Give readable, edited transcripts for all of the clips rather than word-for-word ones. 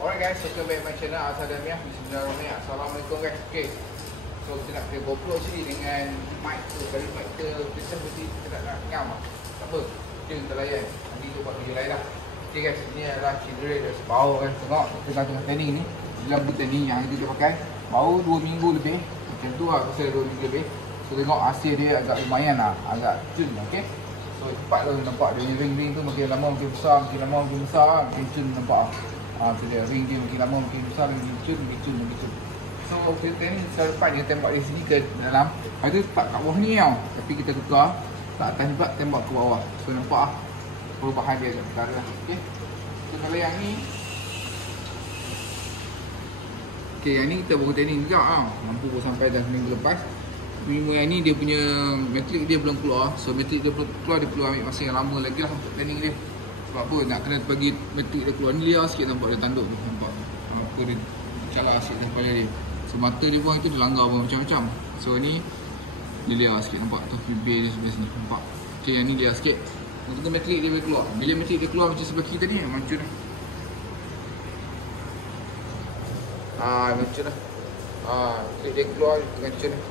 Alright guys, welcome back my channel Al-Sadamiah. Bismillahirrahmanirrahim. Assalamualaikum guys. Okay, so kita nak play GoPro sini dengan mic tu. Dari mic kita seperti kita nak ngam lah. Tak apa, dia kita layan. Nanti tu buat video lain lah. Okay guys, ini adalah cedera dari sebau kan. Tengok, tengah training ni. Lampu training yang kita pakai baru 2 minggu lebih. Macam tu lah, pasal 2 minggu lebih. So tengok hasil dia agak lumayan lah, agak cun lah. Okay, so cepat lah nampak dia ring-ring tu makin lama makin besar, makin lama makin besar, makin cun nampak lah. Tu dia, ring dia makin lama makin besar, makin cun. So kita ni selepas dia tembak dari sini ke dalam, lepas tu tak kat bawah ni tau. Tapi kita tukar, tak atas ni pula tembak ke bawah. So nampak lah perubahan dia kat perkara lah. Okay, so kalau yang ni, okay, yang ni kita baru training juga tau. Lampu baru sampai dah seminggu lepas. Minggu yang ni dia punya matrik dia belum keluar. So matrik dia belum keluar, dia perlu ambil masa yang lama lagi lah untuk training dia. Sebab apa, nak kena bagi matrik dia keluar. Ni liar sikit nampak dia tanduk tu. Nampak apa dia calar sikit dah kepala dia. So mata dia pun itu dia langgar pun macam-macam. So ni dia liar sikit nampak tu. Bibir dia sebelah sini nampak. Okay, yang ni liar sikit. Untuk matrik dia boleh keluar. Bila matrik dia keluar macam sebelah kiri tadi, macam dah. Macam dah. Matrik dia keluar macam dah.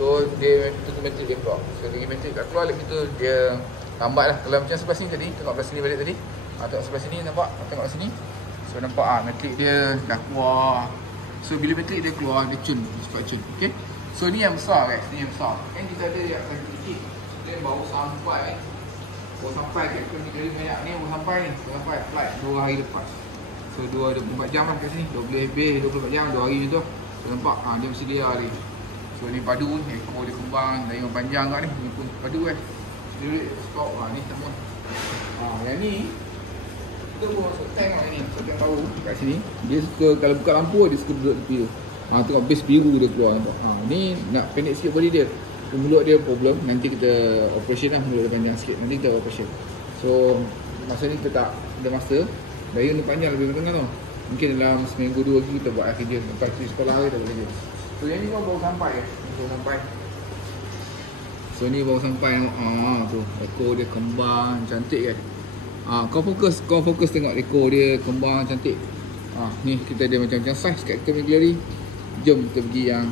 So dia tutup matrik dia keluar. So lagi matrik tak keluar, lagi tu dia lambat lah. Kalau macam sebelah sini tadi, tengok belah sini balik tadi. Tengok sebelah sini nampak, tengok sini. So nampak matrik dia dah keluar. So bila matrik dia keluar, dia cun, cepat cun. Okay, so ni yang besar guys, ni yang besar. Kan kita ada yang kecil. Dia baru sampai Captain Miguel banyak ni baru sampai ni. Sampai flight 2 hari lepas. So 24 jam lah kat sini. 24 jam 2 hari macam tu. So nampak, dia mesti liar ni. So ni padu, ekor dia kembang, dayung panjang kat ni. Ni pun padu kan. Dia stok ni semua. Yang ni kita pun masuk tank lah ni. So tank baru kat sini. Dia suka kalau buka lampu dia suka duduk tepi tu. Tengok base biru dia keluar nampak. Ni nak pendek sikit body dia. Mulut dia problem. Nanti kita operation lah, mulut dia panjang sikit. Nanti kita operation. So masa ni kita tak ada masa. Dayung ni panjang lebih tengah tau. Mungkin dalam seminggu 2 lagi kita buat kerja. Lepas tu sekolah kita buat kerja. So yang ni pun baru sampai ya. Baru sampai. So ni baru sampai tengok. Tu ekor dia kembang cantik kan. Kau fokus tengok ekor dia kembang cantik. Ni kita ada macam-macam size kat Captain Miguel. Jom kita pergi yang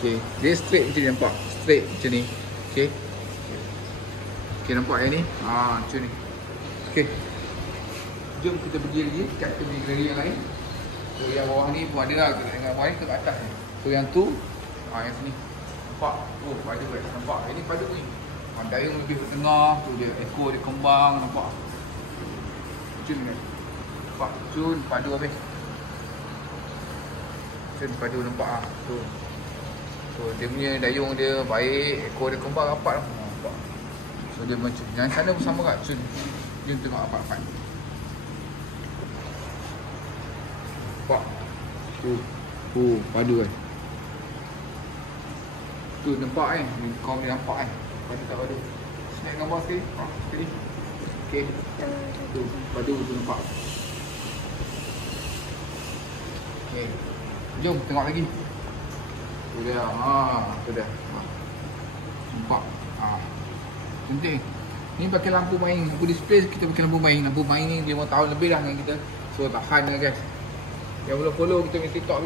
okay, dia straight macam ni nampak. Straight macam ni. Okay, nampak yang ni. Macam ni. Okay, jom kita pergi lagi Captain Miguel yang lain. So yang bawah ni pun ada lah. Kita tengok bawah ni ke atas ni. So yang tu yang sini. Nampak? Padu guys. Nampak? Ini padu ni. Dayung lebih ke tengah. Tu dia ekor dia kembang. Nampak? Cun guys. Nampak? Cun padu habis. Cun padu nampak tu. So dia punya dayung dia baik. Ekor dia kembang rapat. Nampak? So dia macam yang sana pun sama kat cun. Dia tengok rapat-rapat. Nampak? Padu kan. Tu nampak kan. Kau boleh nampak kan. Padu tak padu. Snack gambar sekali. Sekali. Okay. Tu padu tu nampak. Okay. Jom tengok lagi. Tu dia. Tu dia. Nampak. Cantik. Ni pakai lampu main. Lampu display kita pakai lampu main. Lampu main ni 5 tahun lebih dah dengan kita. So tahan lah guys. Yang belum follow kita punya TikTok,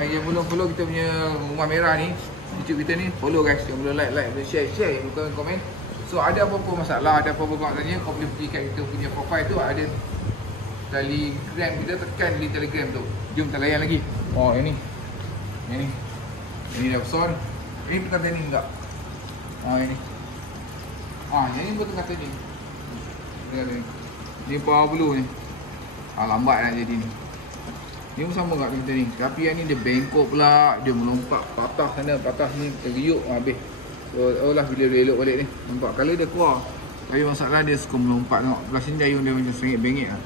yang belum follow kita punya Rumah Merah ni, YouTube kita ni, follow guys. Yang belum like, boleh share, yang belum komen. So ada apa-apa masalah, ada apa-apa kau tanya, kau boleh pergi kat kita punya profile tu, ada Telegram kita, tekan di Telegram tu. Jom kita layan lagi. Yang ni. Yang ni dah besar. Ini pun tengah training juga. Yang ni. Yang ni pun tengah training. Ni power blue ni. Lambat nak jadi ni. Ni pun sama kat kita ni. Tapi yang ni dia bengkok pula. Dia melompat patah sana, patah sini. Tergiyuk habis. So lah bila dia elok balik ni. Nampak colour dia keluar. Tapi masalah dia suka melompat tengok. Belah sini dayung dia macam sengit-bengit lah.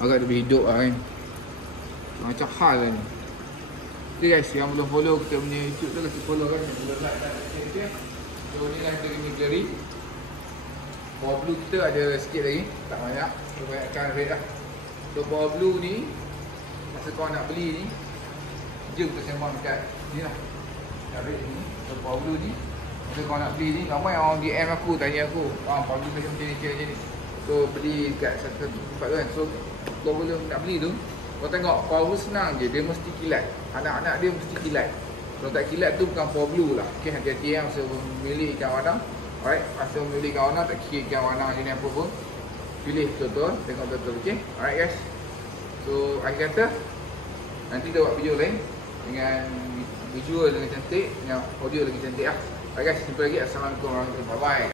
Agak dia hidup lah kan. Macam hal lah ni. Okay guys, yang belum follow kita punya YouTube tu, kasi follow kan. Yang belum like dan share. So ni lah kita punya gallery. Power blue kita ada sikit lagi. Tak banyak. Kebanyakan red lah. So power blue ni, masa kau nak beli ni, jom kita sembang dekat ni lah. Red ni. So power blue ni So kalau nak beli ni, ramai orang DM aku, tanya aku, pagi macam ni, macam ni. So beli kat satu tempat tu kan. So kau boleh nak beli tu, kau tengok power senang je, dia mesti kilat. Anak-anak dia mesti kilat. Kalau tak kilat tu bukan power blue lah. Okay, hati-hati masa memilih ikan wadang. Alright, masa memilih ikan wadang, tak kira ikan wadang jenis apa pun, pilih betul-betul, tengok betul-betul. Okay, alright guys. So akhir kata, nanti kita buat video lain dengan visual dengan cantik, dengan audio lagi cantik lah. Alright guys, jumpa lagi. Assalamualaikum warahmatullahi wabarakatuh. Bye bye.